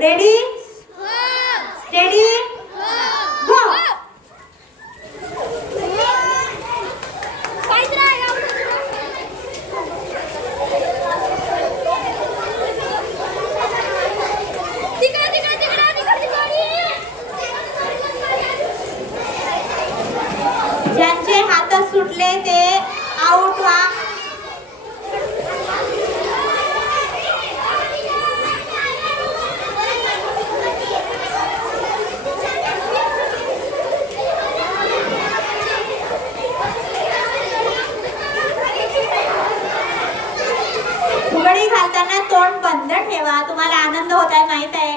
Ready steady गो. ज्यांचे हात सुटले ते आउट व्हा. फुगडी घालताना तोंड बंद ठेवा. तुम्हाला आनंद होत आहे माहित आहे.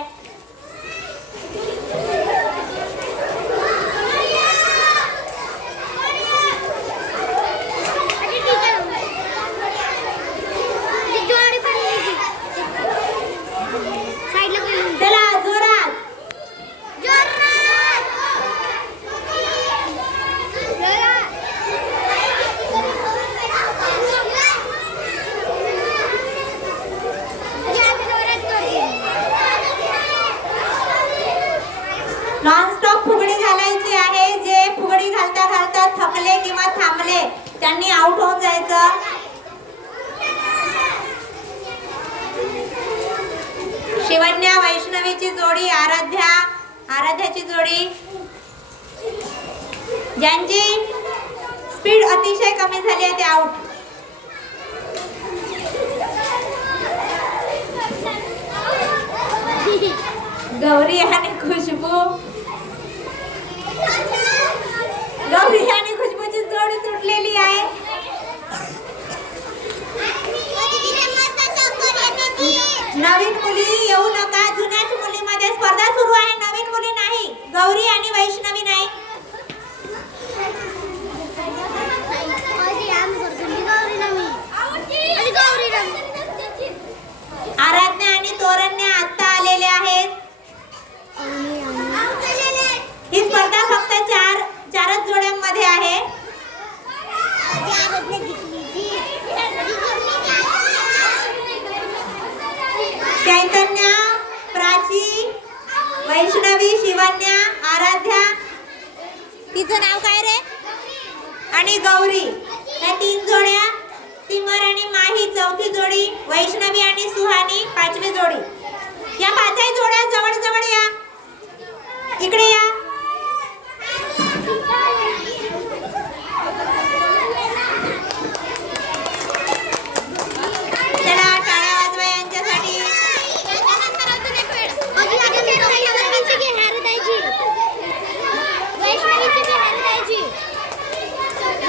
चला जोरात. नॉनस्टॉप फुगडी घालायची आहे. जे फुगडी घालता घालता थकले किंवा थांबले त्यांनी आउट होऊन जायचं. शिवन्या वैष्णवीची जोडी, आराध्याची जोडी. ज्यांची स्पीड अतिशय कमी झाली आहे ते आउट. गौरी आणि खुशबू, गौरी आणि खुशबूची जोडी तुटलेली आहे. नवीन मुली येऊ नका. जुन्याच मुलीमध्ये स्पर्धा सुरू आहे. नवीन मुली नाही. गौरी आणि वैष्णवी नाही. आराध्या आणि तोरण्या आता आलेले आहेत. ही स्पर्धा फक्त चारच जोड्यांमध्ये आहे. चैतन्य, प्राची, वैष्णवी, शिवन्या, आराध्या, तिचं नाव काय रे, आणि गौरी, या 3 जोड्या. तिमर आणि माही चौथी जोडी. वैष्णवी आणि सुहानी पाचवी जोडी. या 5ही जोड्या जवळ जवळ या. इकडे या. चला टाळ्या वाजवा यांच्यासाठी.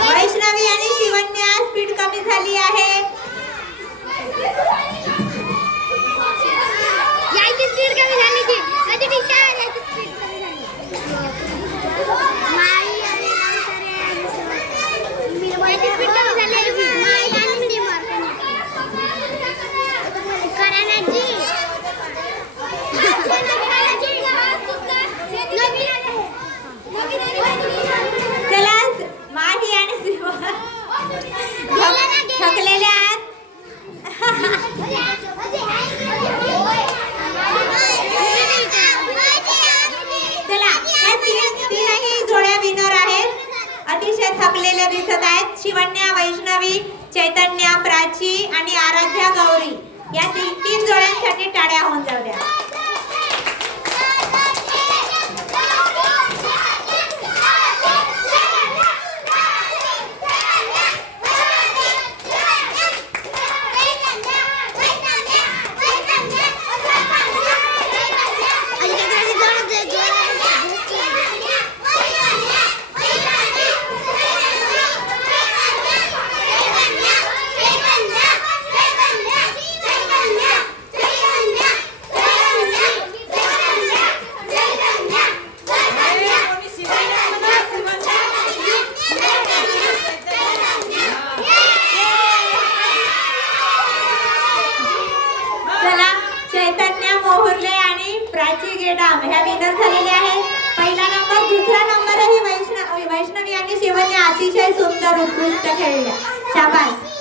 वैष्णवी आणि शिवन्या स्पीड कमी झाली आहे. याची स्पीड कमी झाली की कधी टीचर याची स्पीड कमी झाली. माई आणि याची स्पीड कमी झाली आहे. माई आणि टीमर करानाची चला माही आणि थकलेल्या आहात. चला या 3ही जोड्या विनर आहेत. अतिशय थकलेल्या दिसत आहेत. शिवन्या, वैष्णवी, चैतन्य, प्राची आणि आराध्या, गौरी या 3 जोड्यांसाठी टाळ्या होऊन जाऊ द्या. प्राची गेडाम ह्या विनर झालेले आहेत. पहिला नंबर, दुसरा नंबर ही वैष्णवी आणि शिवन्या अतिशय सुंदर उत्कृष्ट खेळल्या. शाबास.